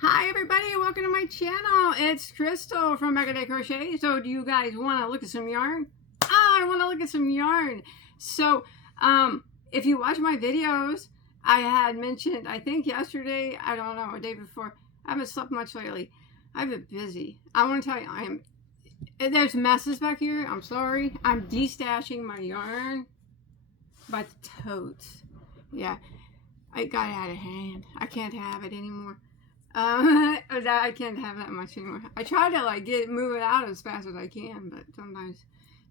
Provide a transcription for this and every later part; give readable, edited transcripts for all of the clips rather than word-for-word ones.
Hi everybody, welcome to my channel. It's Crystal from Bagoday Crochet. So do you guys want to look at some yarn? I want to look at some yarn. So if you watch my videos, I had mentioned, I think yesterday, I don't know, a day before, I haven't slept much lately. I've been busy. I want to tell you, there's messes back here. I'm sorry. I'm destashing my yarn by the totes. Yeah, it got out of hand. I can't have it anymore. I can't have that much anymore. I try to move it out as fast as I can, but sometimes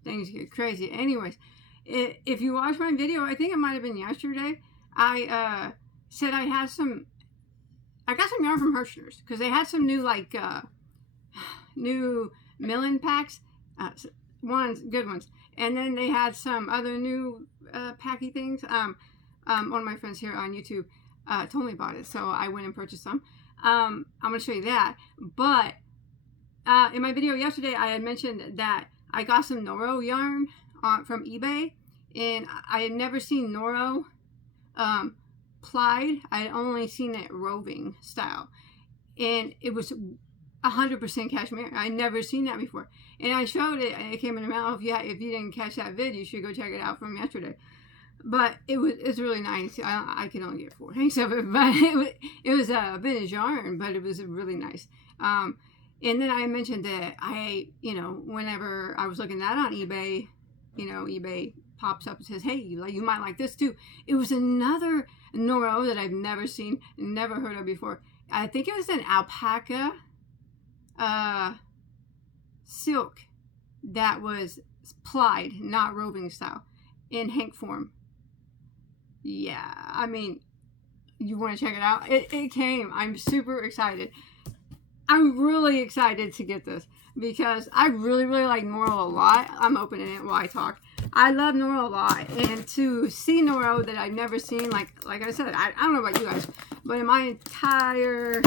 things get crazy. Anyways, if you watch my video, I think it might have been yesterday, I said I got some yarn from Hirschner's because they had some new new milling packs, good ones, and then they had some other new packy things. One of my friends here on YouTube told me about it, so I went and purchased some. I'm going to show you that, but in my video yesterday I had mentioned that I got some Noro yarn from eBay, and I had never seen Noro plied. I had only seen it roving style, and it was 100% cashmere. I never seen that before, and I showed it, and it came in the mail. If you didn't catch that vid, you should go check it out from yesterday. But it's really nice. I could only get 4 hanks of it, but it was a vintage yarn, but it was really nice. And then I mentioned that whenever I was looking at that on eBay, eBay pops up and says, hey, you might like this too. It was another Noro that I've never seen, never heard of before. I think it was an alpaca silk that was plied, not roving style, in hank form. Yeah, I mean, you want to check it out? It came. I'm super excited. I'm really excited to get this because I really like Noro a lot. I'm opening it while I talk. I love Noro a lot, and to see Noro that I've never seen, like I said, I don't know about you guys, but in my entire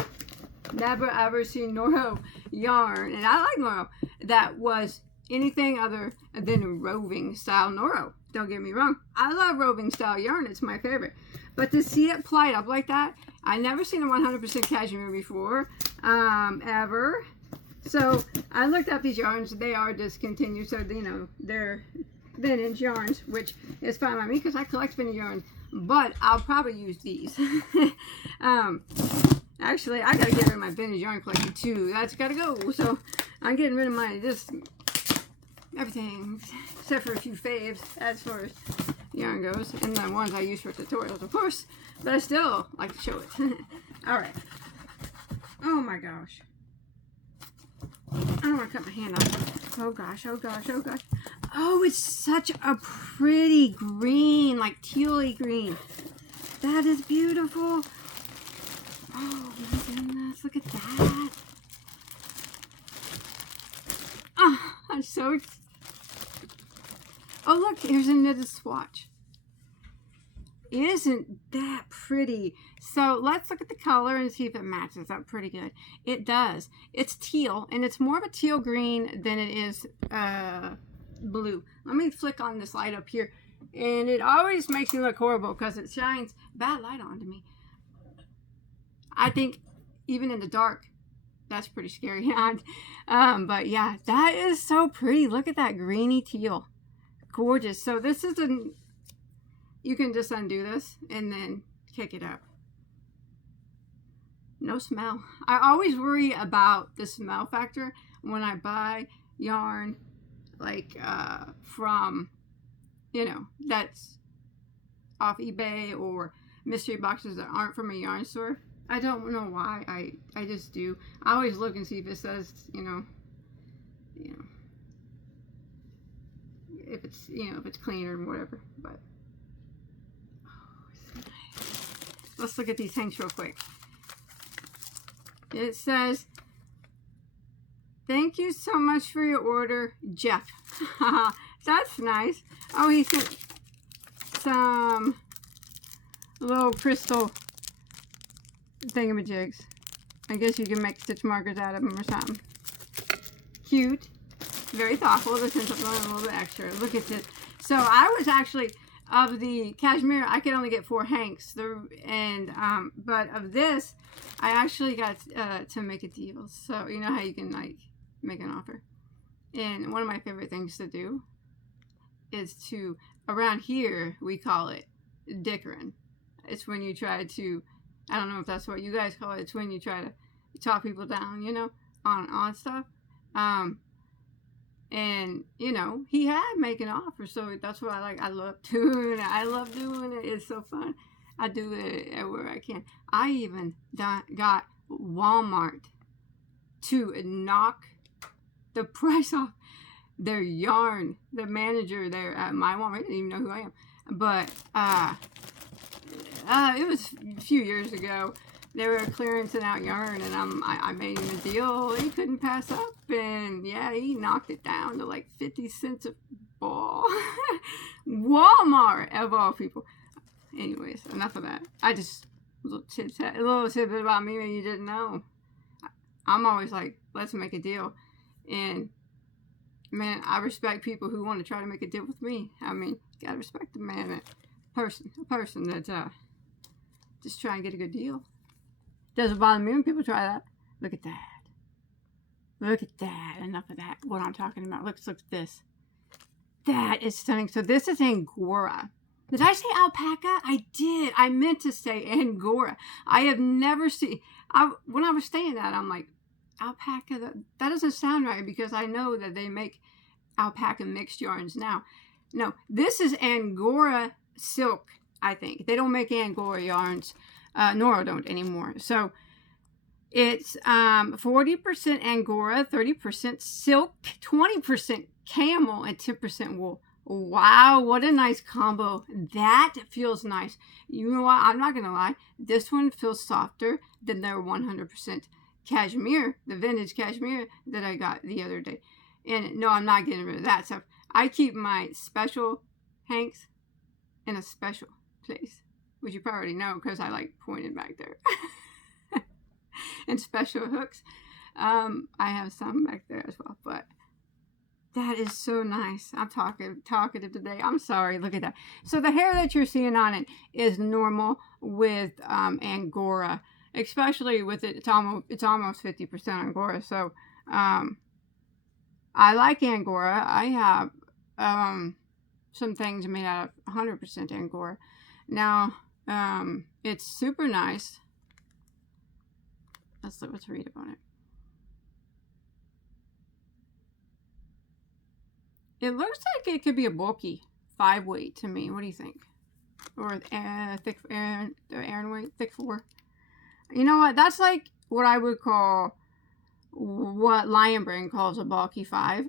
never ever seen Noro yarn, and I like Noro, that was anything other than roving style Noro. Don't get me wrong, I love roving style yarn, it's my favorite. But to see it plied up like that, I never seen a 100% cashmere before, ever. So I looked up these yarns. They are discontinued, so they're vintage yarns, which is fine by me because I collect vintage yarns. But I'll probably use these. Actually, I gotta get rid of my vintage yarn collection too. That's gotta go. So I'm getting rid of everything except for a few faves as far as yarn goes, and the ones I use for tutorials, of course, but I still like to show it. All right. Oh my gosh. I don't want to cut my hand off. Oh gosh, oh gosh, oh gosh. Oh, it's such a pretty green, like tealy green. That is beautiful. Oh my goodness, look at that. Oh, I'm so excited. Oh look, here's a knitted swatch. Isn't that pretty? So let's look at the color and see if it matches up pretty good. It does. It's teal, and it's more of a teal green than it is blue. Let me flick on this light up here, and it always makes me look horrible because it shines bad light onto me. I think even in the dark, that's pretty scary. But yeah, that is so pretty. Look at that greeny teal. Gorgeous. So this is you can just undo this and then kick it up. No smell. I always worry about the smell factor when I buy yarn from that's off eBay or mystery boxes that aren't from a yarn store. I don't know why. I just do. I always look and see if it says if it's clean or whatever. But so nice. Let's look at these things real quick. It says, thank you so much for your order, Jeff. That's nice. Oh, he sent some little crystal thingamajigs. I guess you can make stitch markers out of them or something. Cute. Very thoughtful to send something a little bit extra. Look at this. So I was actually, of the cashmere, I could only get 4 hanks. But of this, I actually got to make a deal. So, you know how you can, like, make an offer. And one of my favorite things to do is to, around here, we call it dickering. It's when you try to, I don't know if that's what you guys call it. It's when you try to talk people down, you know, on stuff. And, you know, he had make an offer, so that's what I like. I love doing it. I love doing it. It's so fun. I do it everywhere I can. I even got Walmart to knock the price off their yarn. The manager there at my Walmart didn't even know who I am. But it was a few years ago. They were clearancing out yarn, and I made him a deal he couldn't pass up, and yeah, he knocked it down to like 50 cents a ball. Walmart, of all people. Anyways, enough of that. A little tidbit about me that you didn't know. I'm always like, let's make a deal, and man, I respect people who want to try to make a deal with me. I mean, you gotta respect the man, a person that's just trying to get a good deal. Doesn't bother me when people try that. Look at that. Look at that. Enough of that. What I'm talking about. Look at this. That is stunning. So this is Angora. Did I say alpaca? I did. I meant to say Angora. I have never seen. When I was saying that, I'm like, alpaca. That doesn't sound right because I know that they make alpaca mixed yarns now. No, this is Angora silk. I think they don't make Angora yarns. Noro don't anymore. So it's 40% Angora, 30% silk, 20% camel, and 10% wool. Wow, what a nice combo. That feels nice. You know what? I'm not going to lie. This one feels softer than their 100% cashmere, the vintage cashmere that I got the other day. And no, I'm not getting rid of that stuff. I keep my special hanks in a special place. Which you probably already know because I like pointed back there. And special hooks. I have some back there as well. But that is so nice. I'm talkative today. I'm sorry. Look at that. So the hair that you're seeing on it is normal with Angora. Especially with it. It's almost 50% Angora. So I like Angora. I have some things made out of 100% Angora. Now, it's super nice. Let's read about it. It looks like it could be a bulky 5-weight to me. What do you think? Or thick Aran weight, thick 4. You know what? That's like what I would call what Lion Brand calls a bulky 5.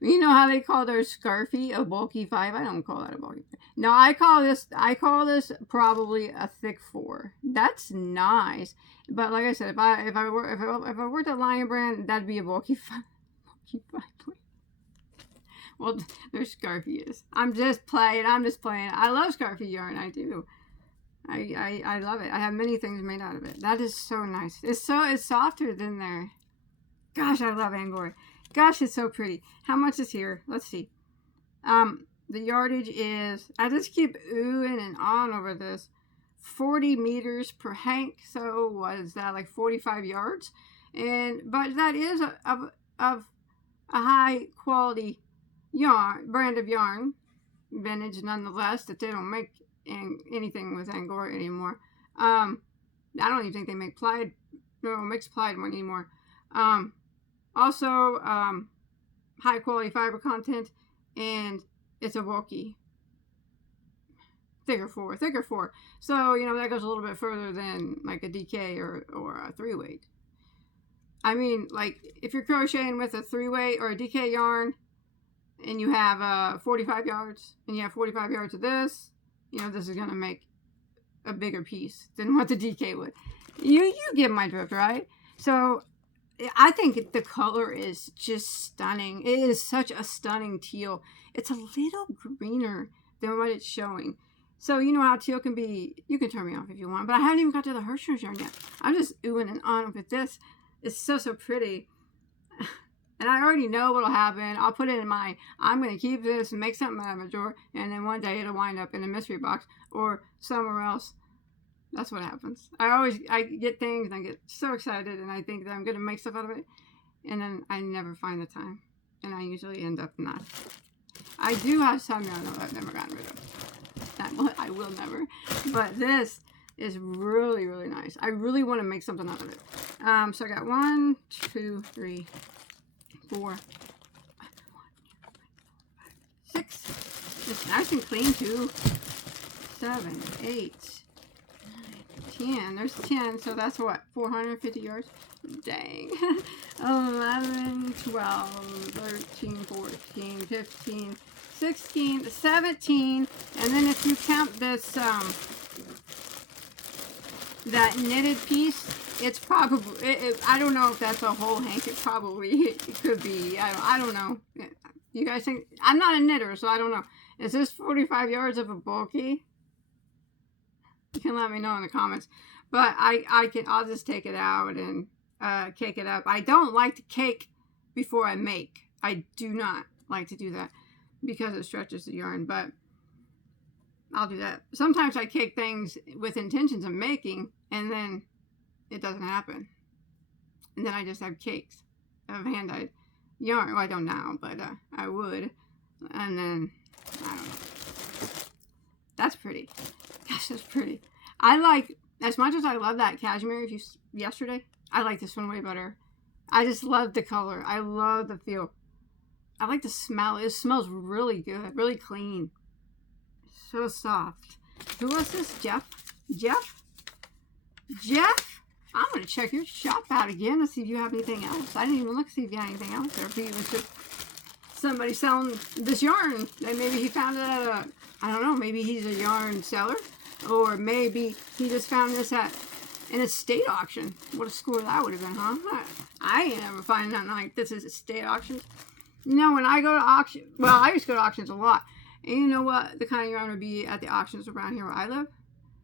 You know how they call their scarfie a bulky 5? I don't call that a bulky 5. No, I call this probably a thick 4. That's nice. But like I said, if I worked at Lion Brand, that'd be a bulky 5. Bulky 5. Well, their scarfie is. I'm just playing. I love scarfie yarn. I do. I love it. I have many things made out of it. That is so nice. It's softer than their. Gosh, I love Angora. Gosh, it's so pretty. How much is here? Let's see. The yardage is, I just keep oohing and on over this, 40 meters per hank. So what is that, like 45 yards? But that is of a high quality yarn, brand of yarn, vintage nonetheless, that they don't make anything with Angora anymore. I don't even think they make mixed plied one anymore. Also, high quality fiber content, and it's a bulky thicker 4. So, you know, that goes a little bit further than like a DK or a 3-weight. I mean, like if you're crocheting with a 3-weight or a DK yarn and you have 45 yards and you have 45 yards of this, you know, this is going to make a bigger piece than what the DK would. You get my drift, right? So I think the color is just stunning. It is such a stunning teal. It's a little greener than what it's showing. So you know how teal can be. You can turn me off if you want, but I haven't even got to the Hodgepodge yarn yet. I'm just oohing and on with this. It's so pretty. And I already know what'll happen. I'll put it in I'm going to keep this and make something out of a drawer, and then one day it'll wind up in a mystery box or somewhere else That's what happens. I get things and I get so excited and I think that I'm going to make stuff out of it. And then I never find the time. And I usually end up not. I do have some yarn that I've never gotten rid of. I will never. But this is really, really nice. I really want to make something out of it. So I got 1, 2, 3, 4, 6. It's nice and clean too. 7, 8, 9, 10. There's 10. So that's what? 450 yards? Dang. 11, 12, 13, 14, 15, 16, 17. And then if you count this, that knitted piece, it's probably, I don't know if that's a whole hank. It probably, it could be. I don't know. You guys think, I'm not a knitter, so I don't know. Is this 45 yards of a bulky? You can let me know in the comments. But I'll just take it out and cake it up. I don't like to cake before I make. I do not like to do that because it stretches the yarn, but I'll do that. Sometimes I cake things with intentions of making and then it doesn't happen. And then I just have cakes of hand-dyed yarn. Well, I don't now, but I would. And then, I don't know. That's pretty. Gosh, that's pretty. I like, as much as I love that cashmere yesterday, I like this one way better. I just love the color. I love the feel. I like the smell. It smells really good. Really clean. So soft. Who was this? Jeff? Jeff? Jeff? I'm going to check your shop out again to see if you have anything else. I didn't even look to see if you had anything else there. If he was just somebody selling this yarn. And maybe he found it at a, I don't know, maybe he's a yarn seller. Or maybe he just found this at an estate auction. What a score that would have been, huh? I ain't never find nothing like this is estate auction. You know, when I go to auction, well, I used to go to auctions a lot. And you know what the kind of yarn would be at the auctions around here where I live?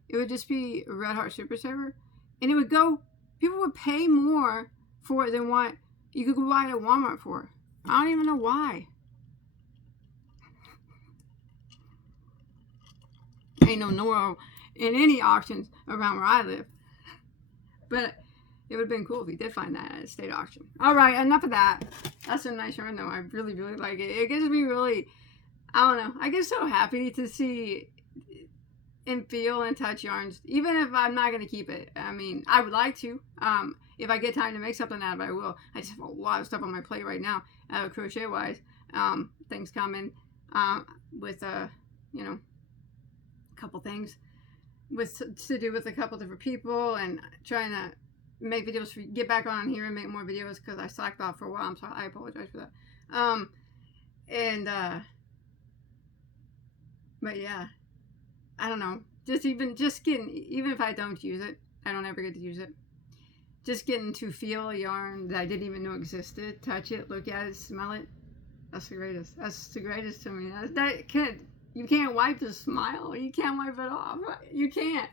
It would just be Red Heart Super Saver. And it would go, people would pay more for it than what you could go buy it at Walmart for. I don't even know why. Ain't no Noro in any auctions around where I live. But it would have been cool if he did find that at a state auction. Alright, enough of that. That's a nice yarn though. I really, really like it. It gives me really, I don't know. I get so happy to see and feel and touch yarns. Even if I'm not going to keep it. I mean, I would like to. If I get time to make something out of it, I will. I just have a lot of stuff on my plate right now, crochet wise. Things coming with, you know, a couple things to do with a couple different people and trying to make videos for, get back on here and make more videos because I slacked off for a while. I'm sorry. I apologize for that. But yeah, I don't know. Even if I don't use it, I don't ever get to use it. Just getting to feel a yarn that I didn't even know existed, touch it, look at it, smell it. That's the greatest. That's the greatest to me. You can't wipe the smile. You can't wipe it off. You can't.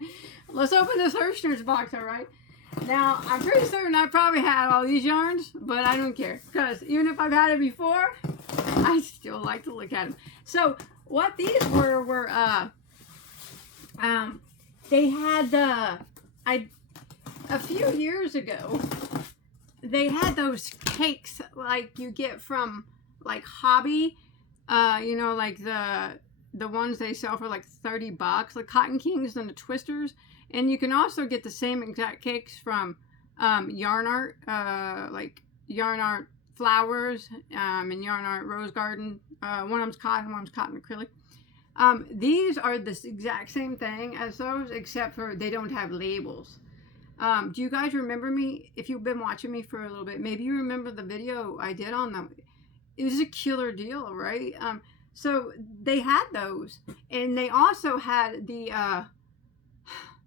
Let's open this Hershner's box, all right? Now, I'm pretty certain I probably had all these yarns, but I don't care. Because even if I've had it before, I still like to look at them. So, what these were they had a few years ago, they had those cakes like you get from like Hobby, you know, like the ones they sell for like $30, the Cotton Kings and the Twisters. And you can also get the same exact cakes from Yarn Art, like Yarn Art Flowers and Yarn Art Rose Garden. One of them's cotton, one of them's cotton acrylic. These are the exact same thing as those, except for they don't have labels. Do you guys remember me? If you've been watching me for a little bit, maybe you remember the video I did on them. It was a killer deal, right? So they had those, and they also had the,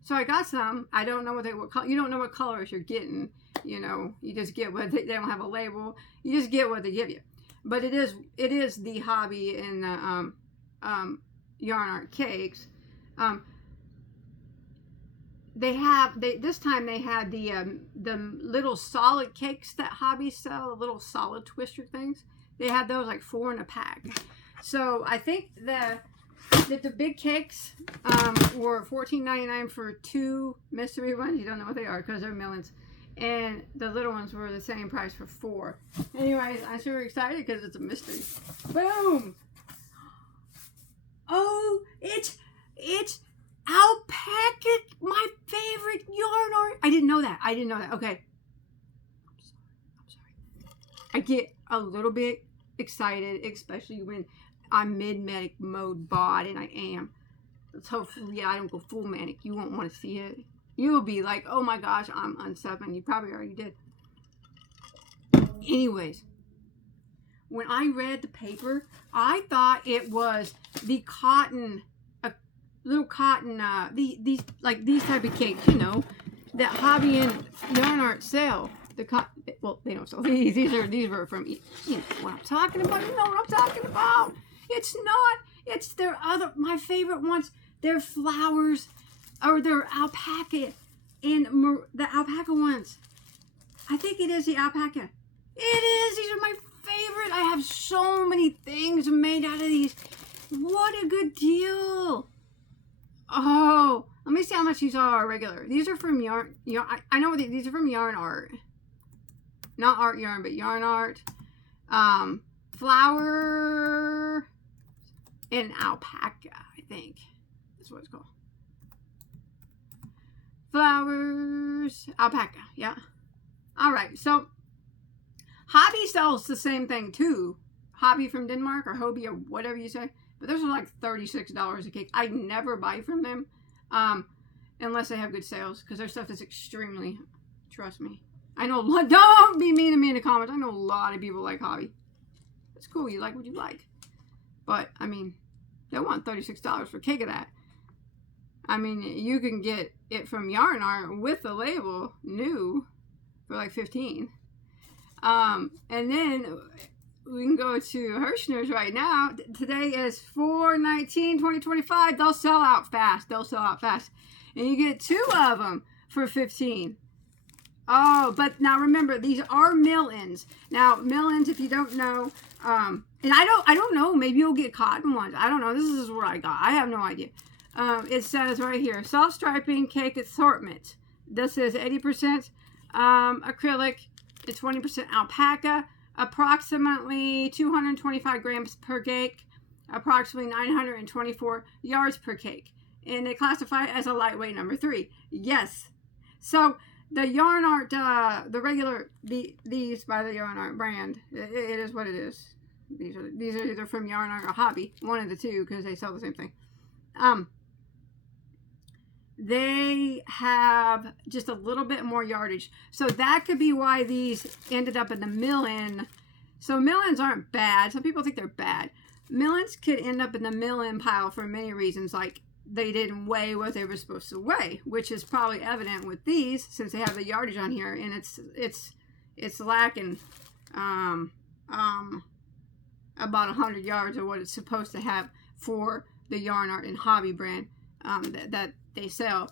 so I got some. I don't know what they were called. You don't know what colors you're getting. You know, you just get what they don't have a label. You just get what they give you. But it is the Hobby and the Yarn Art cakes. This time they had the little solid cakes that Hobby sell, the little solid twister things. They had those like 4 in a pack. So I think the big cakes were $14.99 for 2 mystery ones. You don't know what they are because they're millions. And the little ones were the same price for 4. Anyways, I'm super excited because it's a mystery. Boom! Oh, it's Alpaca, my favorite yarn art. I didn't know that. Okay. I'm sorry. I get a little bit excited, especially when I'm mid-Manic mode BOD, and I am. Let's hopefully I don't go full Manic. You won't want to see it. You will be like, oh my gosh, I'm unsubbing. You probably already did. Anyways, when I read the paper, I thought it was the cotton, little cotton, these type of cakes, you know, that Hobby and Yarn Art sell. Well, they don't sell these. These were from, you know what I'm talking about. You know what I'm talking about. It's not. It's their other, my favorite ones. They're flowers, or they're alpaca, and the alpaca ones. I think it is the alpaca. It is. These are my favorite. I have so many things made out of these. What a good deal. Oh, let me see how much these are regular. These are from Yarn. I know what these are from Yarn Art. Not Art Yarn, but Yarn Art. Flower and alpaca, I think. That's what it's called. Flowers, alpaca, yeah. All right, so Hobby sells the same thing too. Hobby from Denmark, or Hobby, or whatever you say. But those are like $36 a cake. I never buy from them unless they have good sales, because their stuff is extremely, trust me. I know, don't be mean to me in the comments. I know a lot of people like Hobby. It's cool, you like what you like. But, I mean, they want $36 for a cake of that. I mean, you can get it from Yarn Art with the label, new, for like $15. And then we can go to Hirschner's right now. Today is 4/19/2025. They'll sell out fast. And you get 2 of them for $15. Oh, but now remember, these are mill-ins. Now, mill-ins, if you don't know, and I don't know, maybe you'll get cotton ones. I don't know. This is what I got. I have no idea. It says right here, self-striping cake assortment. This is 80% acrylic, it's 20% alpaca, approximately 225 grams per cake, approximately 924 yards per cake. And they classify it as a lightweight number 3. Yes. So the Yarn Art, the regular, these by the Yarn Art brand, it is what it is. These are either from Yarn Art or Hobby, one of the two, because they sell the same thing. They have just a little bit more yardage, so that could be why these ended up in the mill-in. So mill-ins aren't bad. Some people think they're bad. Mill-ins could end up in the mill-in pile for many reasons, like they didn't weigh what they were supposed to weigh, which is probably evident with these, since they have the yardage on here, and it's lacking about 100 yards of what it's supposed to have for the Yarn Art and Hobby brand that they sell.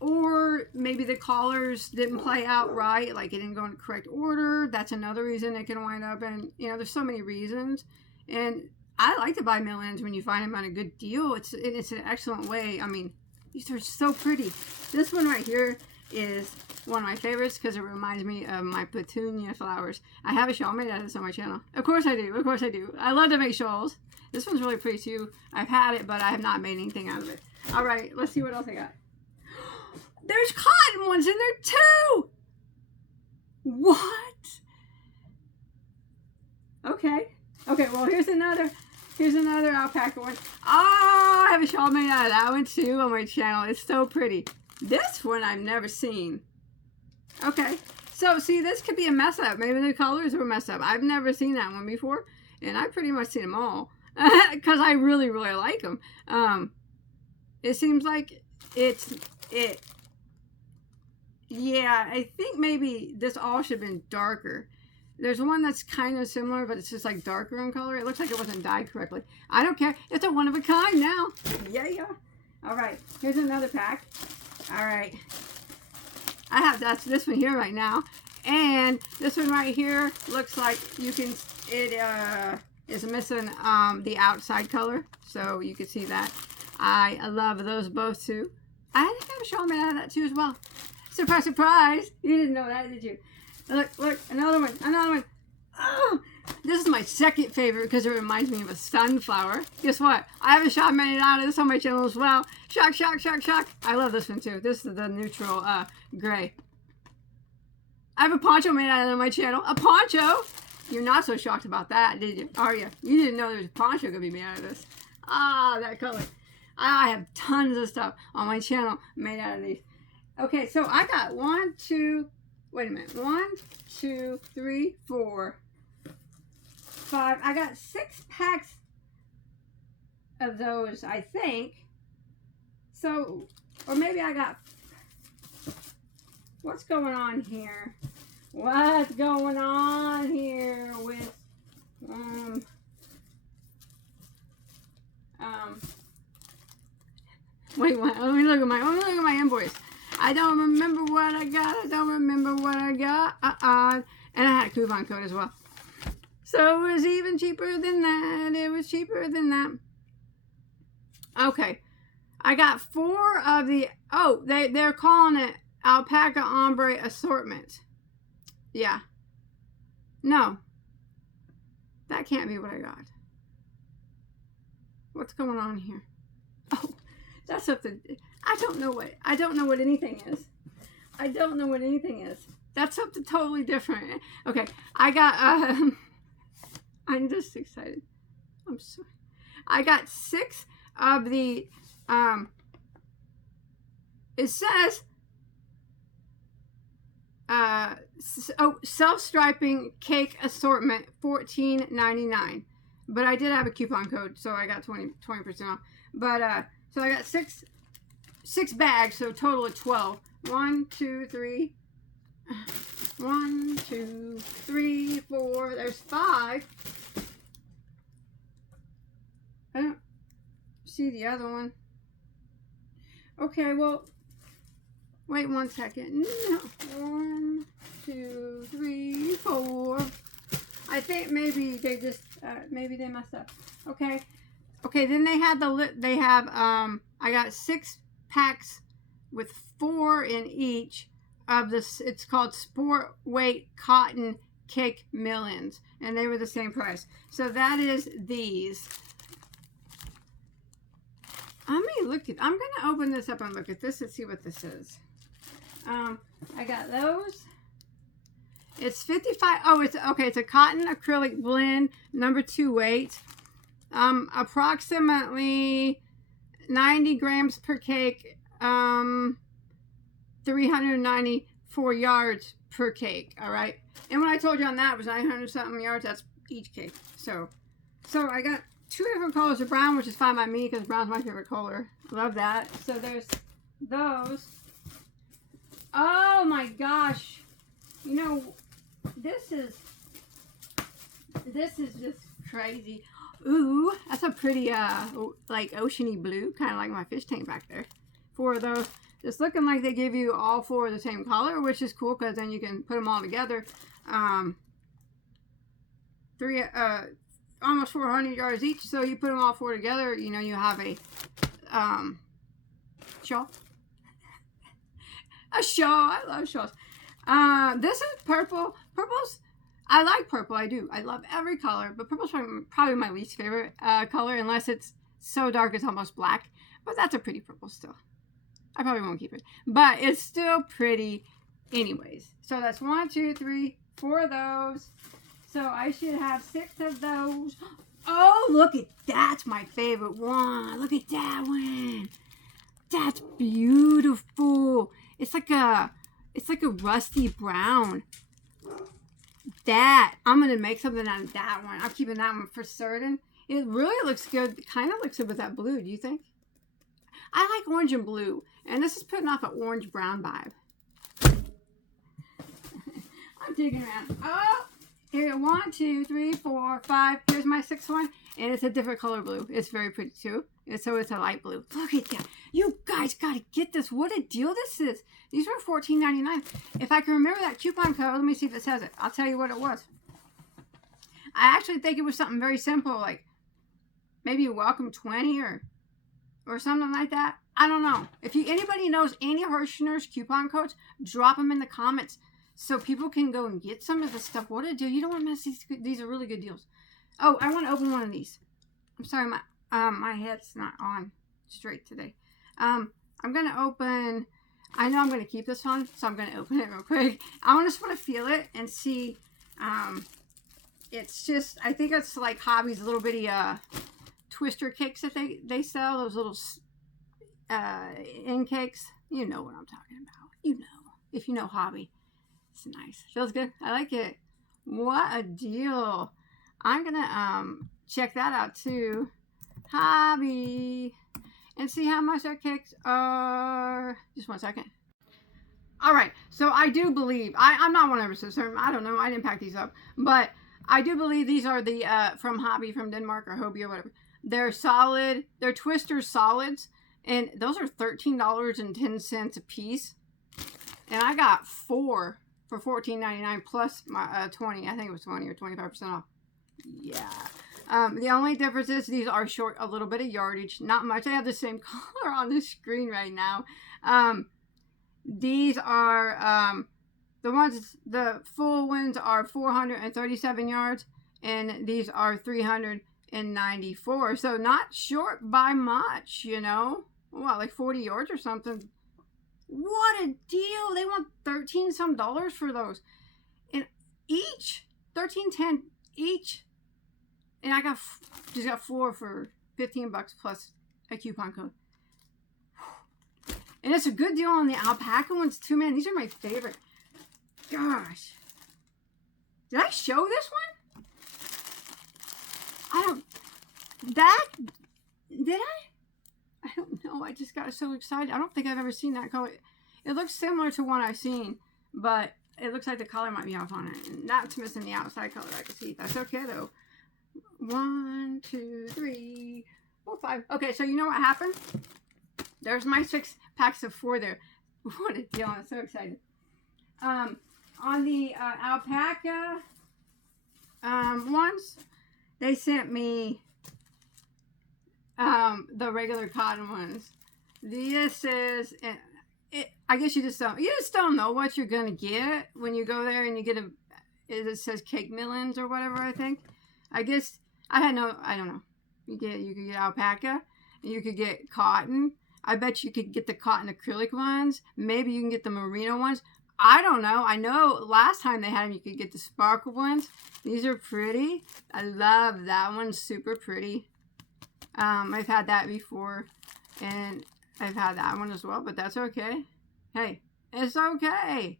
Or maybe the collars didn't play out right, like it didn't go in the correct order. That's another reason it can wind up in, you know, there's so many reasons. And I like to buy mill-ins when you find them on a good deal. It's an excellent way. I mean, these are so pretty. This one right here is one of my favorites because it reminds me of my petunia flowers. I have a shawl made out of this on my channel. Of course I do. I love to make shawls. This one's really pretty too. I've had it, but I have not made anything out of it. All right, let's see what else I got. There's cotton ones in there too. What? Okay, well, here's another alpaca one. Oh, I have a shawl made out of that one too on my channel. It's so pretty. This one I've never seen. Okay, so see, this could be a mess up. Maybe the colors were messed up. I've never seen that one before, and I've pretty much seen them all because I really like them. It seems like yeah, I think maybe this all should have been darker. There's one that's kind of similar, but it's just like darker in color. It looks like it wasn't dyed correctly. I don't care. It's a one of a kind now. Yeah. All right, here's another pack. All right. I have this one here right now. And this one right here looks like you can, it It's missing the outside color, so you can see that. I love those both too. I think I have a shawl made out of that too as well. Surprise, surprise! You didn't know that, did you? Look, look, another one, another one. Oh, this is my second favorite because it reminds me of a sunflower. Guess what? I have a shawl made out of this on my channel as well. Shock, shock, shock, shock. I love this one too. This is the neutral gray. I have a poncho made out of it on my channel. A poncho? You're not so shocked about that, did you? Are you? You didn't know there's a poncho going to be made out of this. Ah, that color. I have tons of stuff on my channel made out of these. Okay, so I got 1, 2, wait a minute. 1, 2, 3, 4, 5. I got 6 packs of those, I think. So, or maybe I got, what's going on here? What's going on here with, wait, what? Let me look at my invoice. I don't remember what I got. I don't remember what I got. And I had a coupon code as well. So it was even cheaper than that. It was cheaper than that. Okay. I got 4 of the, oh, they're calling it Alpaca Ombre Assortment. Yeah. No. That can't be what I got. What's going on here? Oh, that's something. I don't know what anything is. I don't know what anything is. That's something totally different. Okay, I got I'm just excited. I'm sorry. I got 6 of the it says self-striping cake assortment $14.99, but I did have a coupon code, so I got 20% off. But so I got six bags, so total of 12. 1, 2, 3. 1, 2, 3, 4. There's 5. I don't see the other one. Okay, well, wait 1 second. No. 1, 2, 3, 4. I think maybe they just maybe they messed up. Okay. Okay, then they had I got 6 packs with 4 in each of this. It's called Sport Weight Cotton Cake Millions, and they were the same price. So that is these. I'm gonna open this up and look at this and see what this is. I got those. It's 55. Oh, it's okay. It's a cotton acrylic blend, number 2 weight. Approximately 90 grams per cake. 394 yards per cake. All right. And when I told you on that it was 900 something yards, that's each cake. So I got 2 different colors of brown, which is fine by me because brown's my favorite color. Love that. So there's those. Oh my gosh. You know, this is just crazy. Ooh, that's a pretty like oceany blue, kind of like my fish tank back there. 4 of those. It's looking like they give you all 4 of the same color, which is cool because then you can put them all together. 3 almost 400 yards each, so you put them all 4 together, you know, you have a shawl. A shawl. I love shawls. This is purple. Purple's, I like purple. I do. I love every color, but purple's probably my least favorite color, unless it's so dark it's almost black. But that's a pretty purple still. I probably won't keep it, but it's still pretty anyways. So that's 1, 2, 3, 4 of those. So I should have 6 of those. Oh, look at that's my favorite one. Look at that one. That's beautiful. It's like a rusty brown. That I'm gonna make something out of that one. I'm keeping that one for certain. It really looks good. It kind of looks good with that blue. Do you think? I like orange and blue, and this is putting off an orange brown vibe. I'm digging around. Oh, here, 1, 2, 3, 4, 5. Here's my 6th one, and it's a different color blue. It's very pretty too. So it's a light blue. Look at that. You guys gotta get this. What a deal this is. These were $14.99. If I can remember that coupon code, let me see if it says it. I'll tell you what it was. I actually think it was something very simple, like maybe a welcome 20 or something like that. I don't know. If anybody knows any Hirschner's coupon codes, drop them in the comments so people can go and get some of this stuff. What a deal. You don't want to miss these. These are really good deals. Oh, I want to open one of these. I'm sorry, my head's not on straight today. I'm going to open... I know I'm going to keep this on, so I'm going to open it real quick. I just want to feel it and see. It's just, I think it's like Hobby's little bitty twister cakes that they sell. Those little end cakes. You know what I'm talking about. You know. If you know Hobby. It's nice. Feels good. I like it. What a deal. I'm going to check that out too. Hobby. And see how much their cakes are. Just one second. All right. So I do believe, I'm not 100% certain. I don't know. I didn't pack these up. But I do believe these are the from Hobby from Denmark or Hobie or whatever. They're solid. They're Twister solids. And those are $13.10 a piece. And I got 4 for $14.99 plus my 20. I think it was 20 or 25% off. Yeah. The only difference is these are short a little bit of yardage. Not much. I have the same color on the screen right now. These are the full ones are 437 yards. And these are 394. So not short by much, you know. What, like 40 yards or something. What a deal. They want $13 some for those. And each, $13.10 each. And I just got 4 for $15 plus a coupon code. And it's a good deal on the alpaca ones too, man. These are my favorite. Gosh. Did I show this one? Did I? I don't know. I just got so excited. I don't think I've ever seen that color. It looks similar to one I've seen, but it looks like the color might be off on it. And that's missing the outside color. I can see. That's okay though. 1, 2, 3, 4, 5. Okay, so you know what happened? There's my 6 packs of 4 there. What a deal. I'm so excited. On the alpaca ones, they sent me the regular cotton ones. This is, I guess you just don't know what you're going to get when you go there and you get it says cake millings or whatever, I think. I guess, I don't know. You could get alpaca, you could get cotton. I bet you could get the cotton acrylic ones. Maybe you can get the merino ones. I don't know. I know last time they had them, you could get the sparkle ones. These are pretty. I love that one. Super pretty. I've had that before, and I've had that one as well, but that's okay. Hey, it's okay.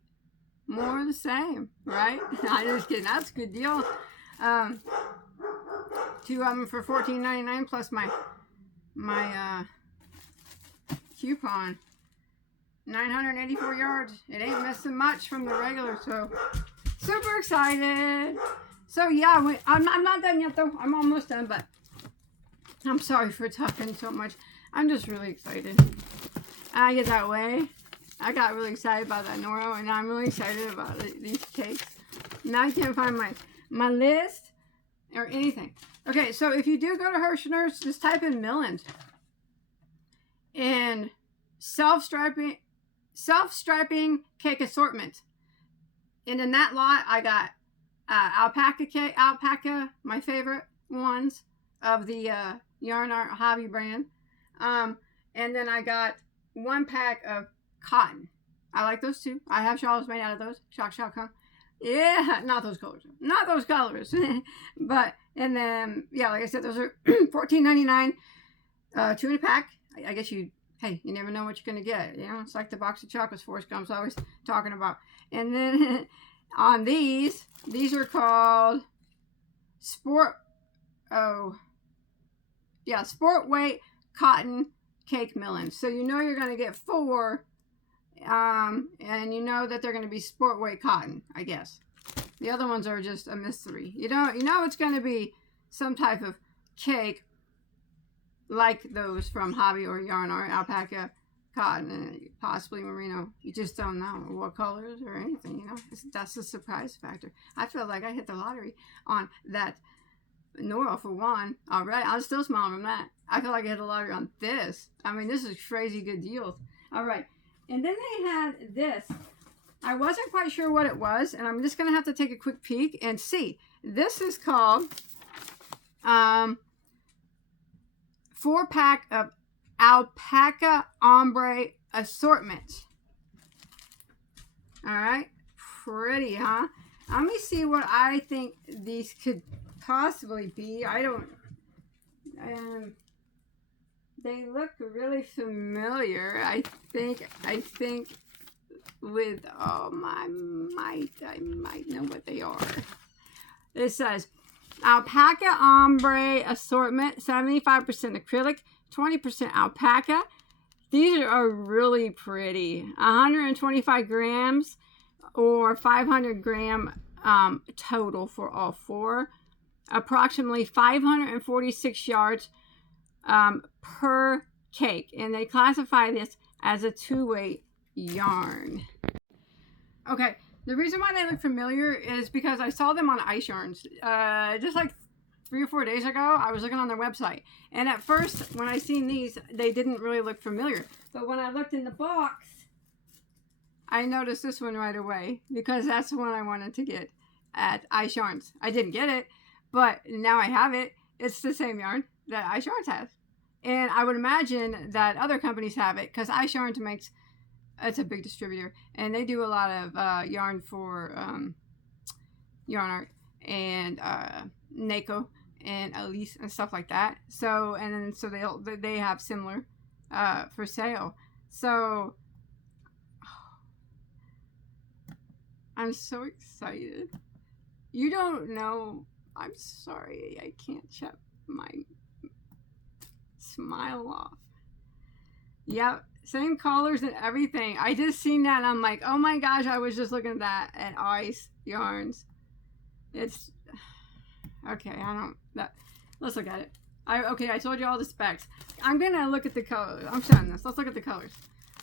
More of the same, right? I'm just kidding. That's a good deal. 2 of them for $14.99 plus my coupon. 984 yards. It ain't missing much from the regular, so super excited. So yeah, I'm not done yet though. I'm almost done, but I'm sorry for talking so much. I'm just really excited. I get that way. I got really excited about that Noro, and I'm really excited about these cakes. Now I can't find my list or anything. Okay, so if you do go to Hirschner's, just type in Milland and self-striping cake assortment. And in that lot, I got alpaca, my favorite ones of the Yarn Art Hobby brand. And then I got 1 pack of cotton. I like those too. I have shawls made out of those. Shock, huh? Yeah, not those colors. Not those colors. But, and then, yeah, like I said, those are $14.99. 2 in a pack. I guess hey, you never know what you're going to get. You know, it's like the box of chocolates Forrest Gump's always talking about. And then on these are called Sport Weight Cotton Cake Millings. So you know you're going to get 4, and you know that they're going to be sport weight cotton, I guess. The other ones are just a mystery. You know it's going to be some type of cake like those from Hobby or Yarn Art Alpaca cotton and possibly merino. You just don't know what colors or anything, you know. That's the surprise factor. I feel like I hit the lottery on that Noro for one. Already, I'm still smiling from that. I feel like I hit the lottery on this. I mean, this is crazy good deals. All right. And then they had this. I wasn't quite sure what it was, and I'm just going to have to take a quick peek and see. This is called 4-pack of Alpaca ombre assortment. All right. Pretty, huh? Let me see what I think these could possibly be. I don't... they look really familiar. I think with all my might, I might know what they are. It says Alpaca ombre assortment, 75% acrylic, 20% alpaca. These are really pretty. 125 grams or 500 gram total for all four. Approximately 546 yards per cake. And they classify this as a 2-weight yarn. Okay, the reason why they look familiar is because I saw them on Ice Yarns. Just like 3 or 4 days ago, I was looking on their website. And at first, when I seen these, they didn't really look familiar. But when I looked in the box, I noticed this one right away. Because that's the one I wanted to get at Ice Yarns. I didn't get it, but now I have it. It's the same yarn that Ice Yarns has. And I would imagine that other companies have it. Because Ice Yarns makes... It's a big distributor. And they do a lot of yarn for Yarn Art. And Nako. And Elise and stuff like that. So and then so they have similar for sale. So I'm so excited. You don't know. I'm sorry, I can't shut my smile off. Yep, same colors and everything. I just seen that and I'm like, oh my gosh, I was just looking at that at Ice Yarns. It's okay, let's look at it. I told you all the specs. I'm gonna look at the colors. I'm showing this. Let's look at the colors.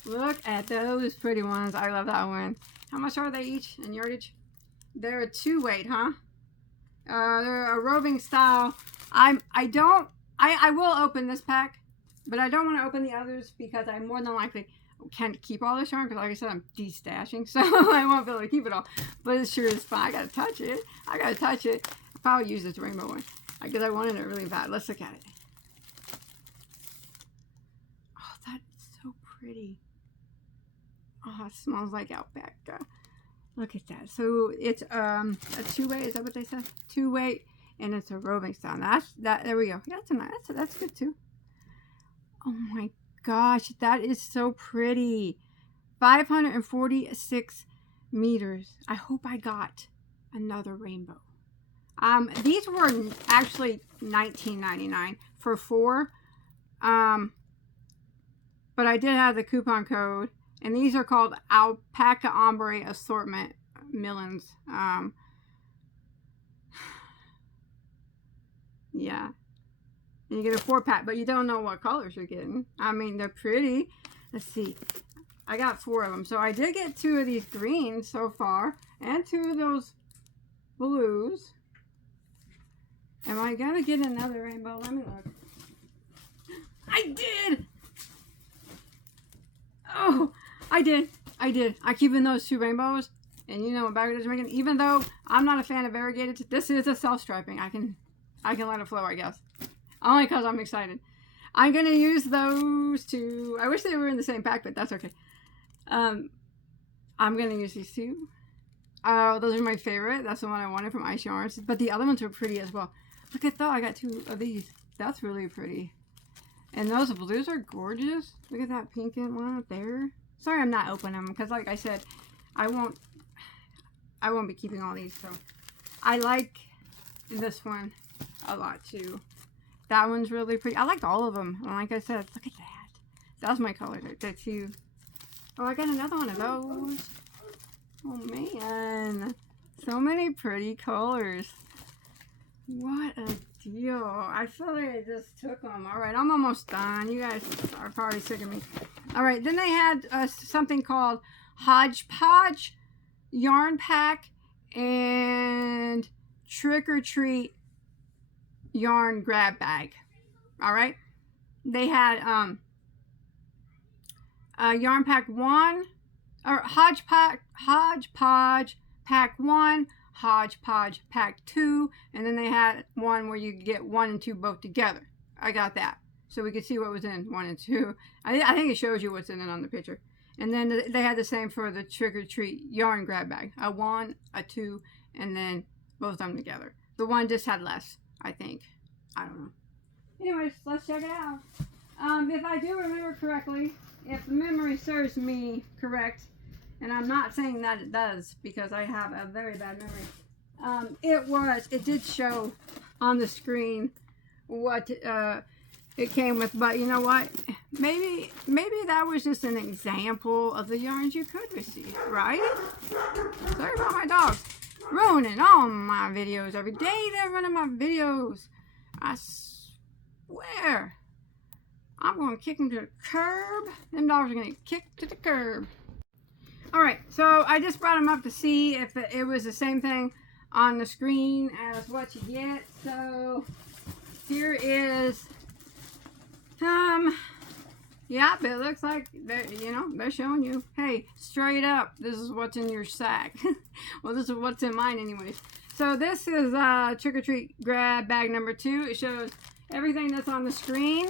Look at those pretty ones. I love that one. How much are they each in yardage? They're a 2-weight, huh? They're a roving style. I will open this pack, but I don't want to open the others because I more than likely can't keep all this yarn because, like I said, I'm destashing, so I won't be able to keep it all. But it sure is fun. I gotta touch it. I'll probably use this rainbow one because I wanted it really bad. Let's look at it. Oh, that's so pretty. Oh, it smells like alpaca. Look at that. So it's a 2-weight. Is that what they said? 2-weight, and it's a roving style. There we go. That's good too. Oh my gosh, that is so pretty. 546 meters. I hope I got another rainbow. These were actually $19.99 for 4. But I did have the coupon code, and these are called Alpaca Ombre Assortment Millins. Yeah. And you get a 4-pack, but you don't know what colors you're getting. I mean, they're pretty. Let's see. I got 4 of them. So I did get 2 of these greens so far, and 2 of those blues. Am I gonna get another rainbow? Let me look. I did! Oh, I did. I keep in those 2 rainbows. And you know what Bagoday is making. Even though I'm not a fan of variegated, this is a self-striping. I can let it flow, I guess. Only because I'm excited. I'm going to use those 2. I wish they were in the same pack, but that's okay. I'm going to use these 2. Those are my favorite. That's the one I wanted from Ice Yarns. But the other ones are pretty as well. Look at that. I got 2 of these. That's really pretty. And those blues are gorgeous. Look at that pink one up there. Sorry I'm not opening them because, like I said, I won't be keeping all these. So I like this one a lot too. That one's really pretty. I liked all of them. And like I said, look at that. That's my color right there too. Oh, I got another one of those. Oh man. So many pretty colors. What a deal. I feel like I just took them. Alright, I'm almost done. You guys are probably sick of me. All right, then they had something called Hodgepodge yarn pack and Trick or Treat yarn grab bag. All right, they had yarn pack 1 or Hodgepodge pack 1, Hodgepodge pack 2, and then they had one where you could get 1 and 2 both together. I got that, so we could see what was in 1 and 2. I think it shows you what's in it on the picture. And then they had the same for the Trick or Treat yarn grab bag, a 1, a 2, and then both of them together. The one just had less, I think. I don't know. Anyways, let's check it out. If I do remember correctly, if the memory serves me correct, and I'm not saying that it does because I have a very bad memory, it did show on the screen what it came with, but you know what? Maybe that was just an example of the yarns you could receive, right? Sorry about my dogs ruining all my videos every day. They're running my videos. I swear. I'm going to kick them to the curb. Them dogs are going to get kicked to the curb. Alright, so I just brought them up to see if it was the same thing on the screen as what you get. So, here is, yeah, but it looks like, they're showing you, hey, straight up, this is what's in your sack. Well, this is what's in mine anyways. So this is Trick or Treat grab bag number 2. It shows everything that's on the screen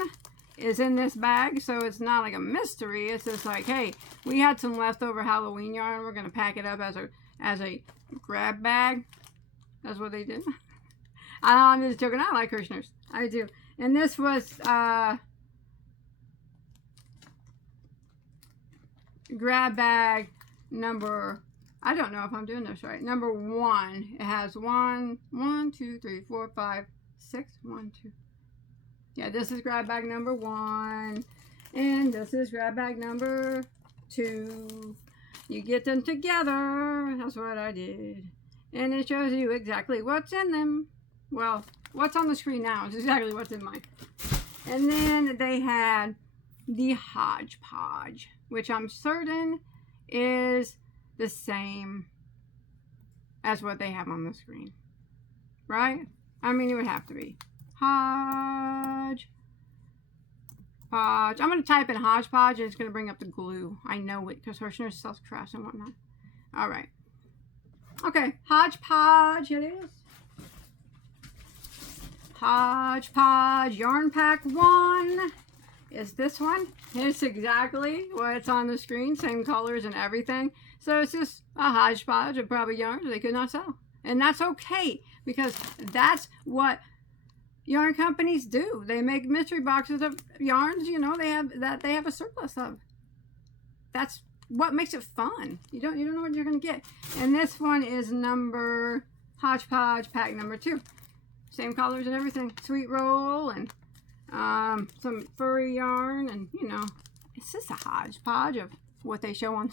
is in this bag, so it's not like a mystery. It's just like, hey, we had some leftover Halloween yarn. We're gonna pack it up as a grab bag. That's what they did. I'm just joking. I like Kirschners. I do. And this was grab bag number, I don't know if I'm doing this right, number 1. It has 1, 2, 3, 4, 5, 6, 1, 2. Yeah, this is grab bag number 1, and this is grab bag number 2. You get them together. That's what I did. And it shows you exactly what's in them. Well, what's on the screen now is exactly what's in mine. And then they had the Hodgepodge, which I'm certain is the same as what they have on the screen. Right? I mean, it would have to be. Hodgepodge. I'm going to type in Hodgepodge and it's going to bring up the glue. I know it because Hirschner sells crafts and whatnot. Alright. Okay, Hodgepodge it is. Hodgepodge Yarn Pack 1 is this one. It's exactly what's on the screen. Same colors and everything. So it's just a hodgepodge of probably yarns they could not sell. And that's okay because that's what yarn companies do. They make mystery boxes of yarns, they have a surplus of. That's what makes it fun. You don't know what you're gonna get. And this one is Hodgepodge pack number 2. Same colors and everything. Sweet roll and some furry yarn, and it's just a hodgepodge of what they show on.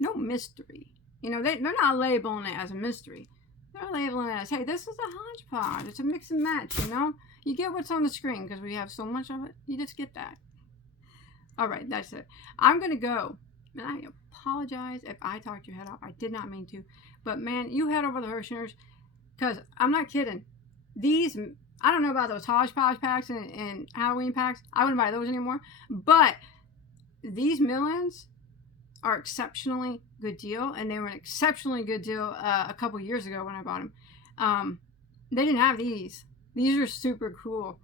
No mystery. They're not labeling it as a mystery. They're labeling it as, hey, this is a hodgepodge. It's a mix and match, You get what's on the screen because we have so much of it. You just get that. All right, that's it. I'm going to go. And I apologize if I talked your head off. I did not mean to. But, man, you head over to Hirschner's because I'm not kidding. These, I don't know about those Hodgepodge packs and Halloween packs. I wouldn't buy those anymore. But these Millens are exceptionally good deal, and they were an exceptionally good deal a couple years ago when I bought them. They didn't have these. These are super cool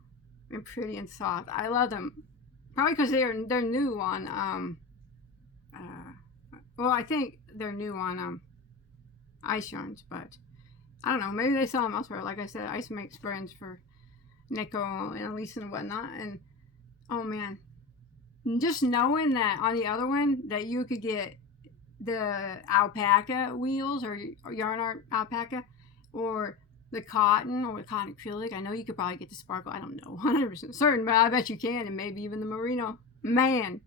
and pretty and soft. I love them. Probably because they're new on well, I think they're new on Ice Yarns, but I don't know. Maybe they sell them elsewhere. Like I said, Ice makes brands for Nico and Elise and whatnot. And oh man, just knowing that on the other one that you could get the alpaca wheels or yarn art alpaca or the cotton or the cotton acrylic. I know you could probably get the sparkle. I don't know 100% certain, but I bet you can, and maybe even the merino. Man,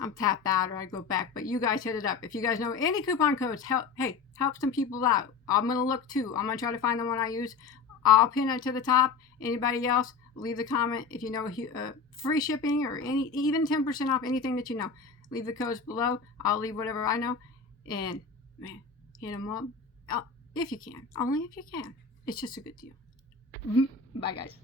I'm tapped out, or I'd go back. But you guys hit it up. If you guys know any coupon codes, help some people out. I'm going to look too. I'm going to try to find the one I use. I'll pin it to the top. Anybody else, Leave the comment if you know free shipping or even 10% off anything that you know. Leave the codes below. I'll leave whatever I know. And, man, hit them up. If you can. Only if you can. It's just a good deal. Bye, guys.